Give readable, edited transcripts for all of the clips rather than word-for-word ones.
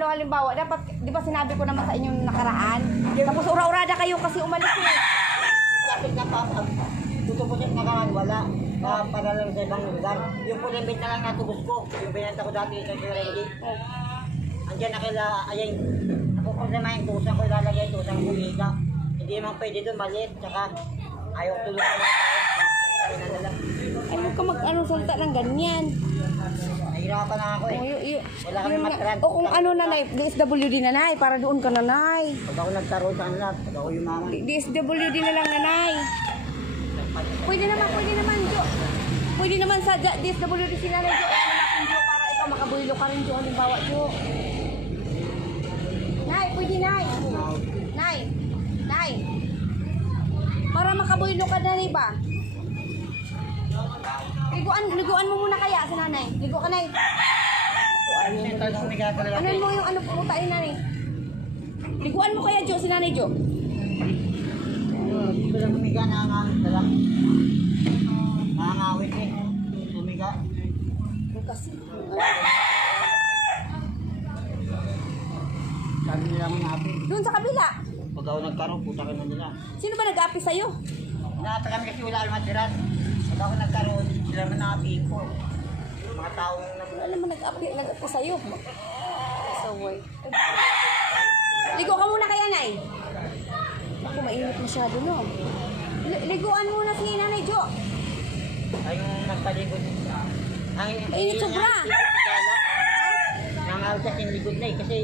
ano, halimbawa, dapat, di ba sinabi ko naman sa inyong nakaraan? Tapos ura-urada kayo kasi umalis eh. Kapit na pa, tutubusin nakaraan, wala. Padala sa ibang lugar. Yung pulimbit na lang natubos ko. Yung binenta ko dati sa Sirengi. Andiyan na kaila, ayun. Ako kung naman yung tusang ko ilalagay, tusang kulika. Hindi naman pwede doon, maliit. Tsaka ayaw tulungan na tayo. Ay, huwag ka mag-ano salita ng ganyan. Nahirapan na ako eh. Wala kami matran. O kung ano nanay, DSWD nanay, para doon ka nanay. Pag ako nagkaroon sa kanila, pag ako yung mama. DSWD na lang nanay. Pwede naman Jo. Pwede naman sa DSWD si nanay Jo. Ano natin Jo, para ikaw makabuylo ka rin Jo. Halimbawa Jo. Nay, pwede nay. Nay. Para makabuylo ka na ba? Liguan mo muna kaya sa nanay. Ligo ka nay. Ano mo yung ano pumuntain nanay? Liguan mo kaya Jo si nanay Jo. Hindi ko lang humiga, nangangawit na lang. Nangangawit eh. Humiga. Kasi. Sabi nila akong naapi. Doon sa kabila. Pag ako nagkaroon, puta ka na nila. Sino ba nag-aapi sa'yo? Naapi kami kasi wala alam matiran. Pag ako nagkaroon, sila man naapi ko. Mga taong Wala naman nag-aapi sa'yo. Saway. Ligo ka muna kaya, Nay. Ako, mainit masyado, no? Liguan muna si Nanay Jo. ay yung magpaligod. Mainit sobra. Nangangawit kasi yung ligod na eh. Kasi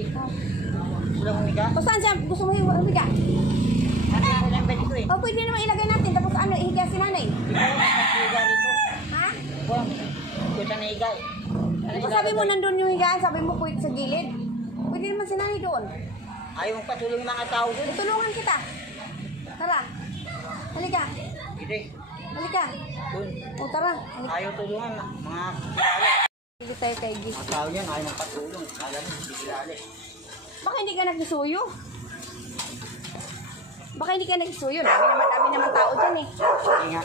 sila humiga. O saan siya? Gusto mo humiga? Ano ko lang bed ko eh. O pwede naman ilagay natin. Tapos ano, ihiga si Nanay. Ikaw ang magpahiga rito. Ha? Buwan, ito sa nahiga eh. O sabi mo nandun yung higaan, sabi mo pwede sa gilid. Pwede naman si Nanay doon. Ayaw mong patulong yung mga tao doon. Tulungan kita. Tara. Halika. Hindi. Halika. Doon. O tara. Ayaw tulungan mga kilala. Hindi tayo kay Gis. Mga tao yan, ayaw mong patulong. Kala mo, hindi kilala. Baka hindi ka nagsusuyo. Baka hindi ka nagsusuyo. Dami naman tao dyan eh. Hindi nga.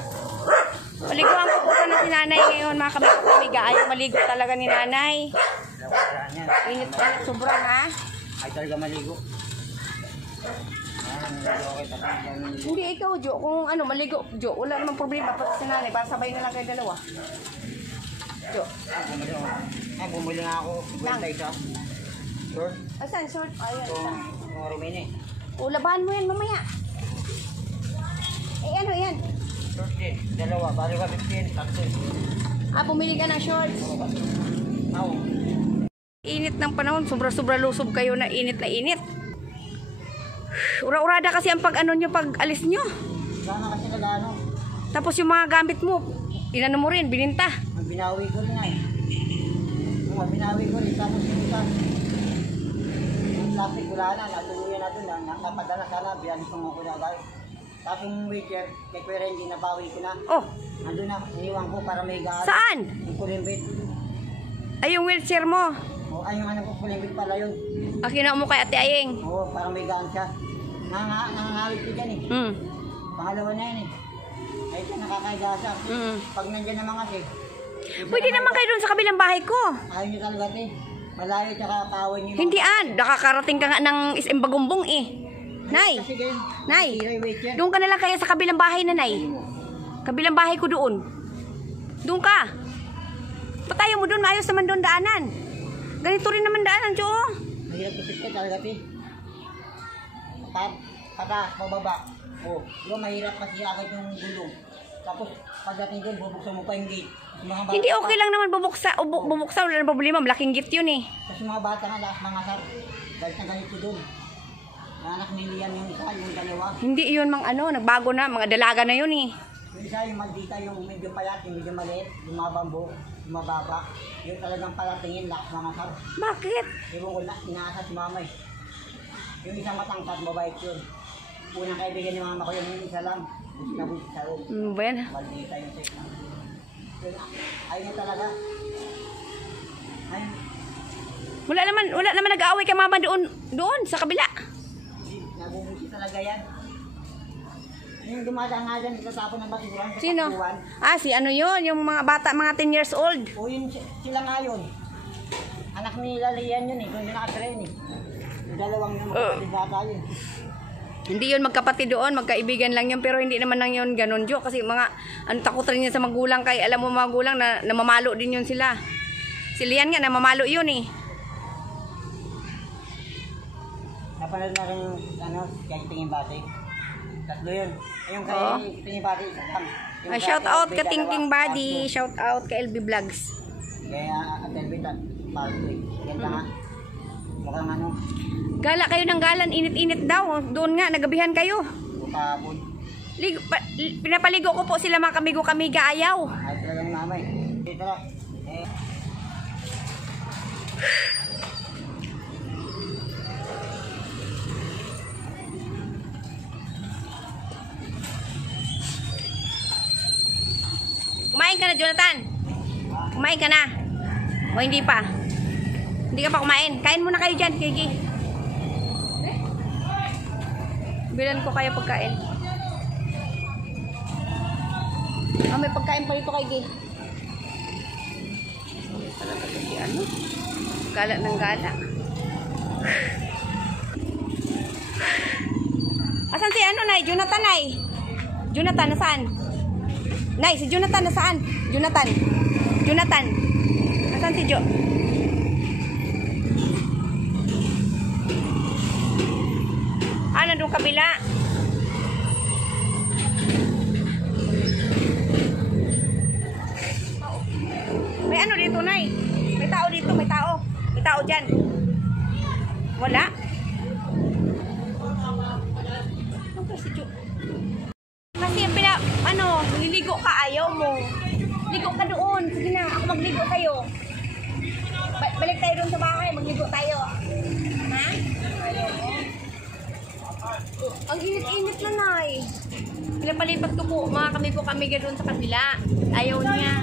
Maliguan ko po na si Nanay ngayon mga kamiga. Ayaw maligo talaga ni Nanay. Wala niyan. Init pa. Sobrang ha. Ay talaga maligo. Okay, Hindi ikaw Jo. Kung ano maligo Jo. Wala namang problema. Pati si Nanay. Para sabay na lang kayo dalawa. Jo. Bumili nga ako. Kwenta isa. Short. Asan? Short? Ayan. Mga rumini. O labahan mo yan mamaya. Eh ano yan? Short din. Dalawa. Bali ka 15. Tatlo. Bumili ka ng shorts. Oo. Init ng panahon, sobra-sobra lusob kayo na init. Ura-urada kasi ang pag ano nyo, pag alis nyo. Sana kasi nag-ano. Tapos yung mga gamit mo, inano mo rin, bininta. Ang binawi ko rin ay. Ang binawi ko rin. Tapos yung isa. Yung plastic wala na. Natuluyan na doon. Napadala sana. Biyanis ko nga ko na agad. Tapos yung wheelchair, kay Kuya Renji, nabawi ko na. Oh, Nandun na. Iniwan ko para may gaan. saan? Yung kulimbit. Ay, yung wheelchair mo. O ay yung ano ko kulimbit pala yun. Akina mo kay Ate Ayeng. Oo, para may gaan siya. Nangangawit ko dyan eh. Pangalawa na yan eh. Ay siya nakakaiga siya. Pag nandyan naman kasi. Pwede naman kayo dun sa kabilang bahay ko. Ayaw niyo talaga eh. Malayo tsaka kaaway niyo. Hindi nakakarating ka nga ng SM Bagumbong eh. Nay, Kasi ganyan. Nay, Tira yung weight yan. doon ka na lang kaya sa kabilang bahay na Nay. Kabilang bahay ko doon. Doon ka. Patayo mo doon, maayos naman doon daanan. Ganito rin naman daanan, Jo. Mahirap isip ka talaga eh. Pataas, pababa. O, diba mahirap kasi agad yung gulong. Tapos pagdating doon, bubuksan mo pa yung gate. Hindi okay lang naman bubuksa, wala nang problema, malaking gate yun eh. Kasi mga bata nga lahat mga sar. Dahil na ganito doon. Anak ni Lian yung isa, yung dalawa. Hindi yun nagbago na, mga dalaga na yun eh. Yung isa yung maldita, yung medyo payat, yung medyo maliit, yung mabambo, yung mababa. Yung talagang palatingin lahat mga sar. Bakit? Ewan ko na, inaasa si mama eh. Yung isang matangkat, mabait yun. Unang kaibigan ni mama ko yung isa lang. Yung sinabot sa room. Ba yan? Maldita yung sex. Yun, ayaw niya talaga. Ayaw. Wala naman nag-aaway kay mama doon sa kabila. Nagubusi talaga yan. Yung dumadaan nga dyan, itatapon ng basuran. Sino? Si ano yun, yung mga bata, mga 10 years old. O yun, sila nga yun. Anak ni Lalian yun eh, doon din nakatira yun eh. Yung dalawang yung magkapatid bata yun. Hindi yun magkapatid doon, magkaibigan lang yun, pero hindi naman lang yun ganun, Jo. Kasi mga, takot rin yun sa magulang, kay alam mo mga magulang na namamalo din yun sila. Si Lian nga, namamalo yun eh. Napanood na rin yung, kay Tingin Bati. Tatlo yun. Yung kay Tingin Bati, isa lang. Yung shout out ka Tingting Body, shout out ka LB Vlogs. Kaya Atelbit at Party. Ganda nga. Mukhang Gala kayo ng galan, init-init daw. Doon nga, nagabihan kayo. Bukabon. Pinapaligo ko po sila mga kamigo-kamiga, ayaw. Ay talagang mamay. Dito lang. Kumain ka na, Jonathan? Kumain ka na? O hindi pa? Hindi ka pa kumain? Kain muna kayo dyan, Kiki. Bilan ko kayo pagkain. May pagkain pa dito, Kiki. Ano? Gala ng gala. Asan si Nay? Jonathan, Nay? Jonathan, nasaan? Nay, si Jonathan nasaan? Jonathan. Nasaan si Jo? Nandun kabila. May ano dito, Nay? May tao dito, may tao. May tao dyan. Wala. Ano si Jo? Kasi nililigo ka, ayaw mo. Ligo ka doon. Sige na, ako magligo tayo. Balik tayo doon sa bahay, magligo tayo. Ha? Ayaw mo? Ang init-init na, Nay. Pinapalipat ko po, mga kami doon sa kabila. Ayaw niya.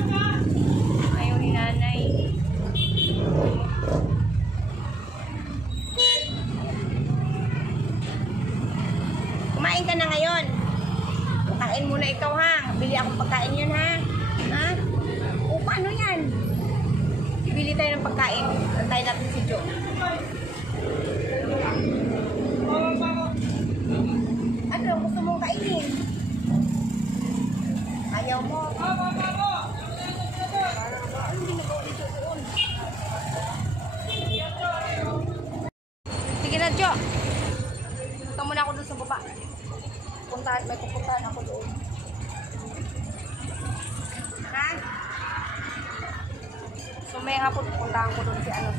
Ayaw ni Nanay. Kumain ka na ngayon. Kain muna ikaw, ha. Bili akong pagkain yan, ha. Ha? O, paano yan? Bili tayo ng pagkain. Antay natin si Jo. Ano? Gusto mong kainin? Ayaw mo? Sige na, Jo. Punta muna ako doon sa baba. May pupuntahan ako doon. Ha? So may hapon pupuntahan ko doon si ha?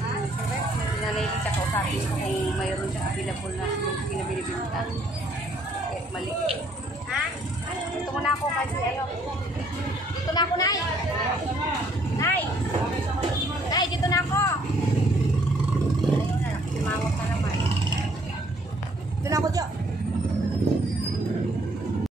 Nanay Lisa ko sa akin kung mayroon siyang available na pinabilibinta. Mali. Ha? Ito muna ako kasi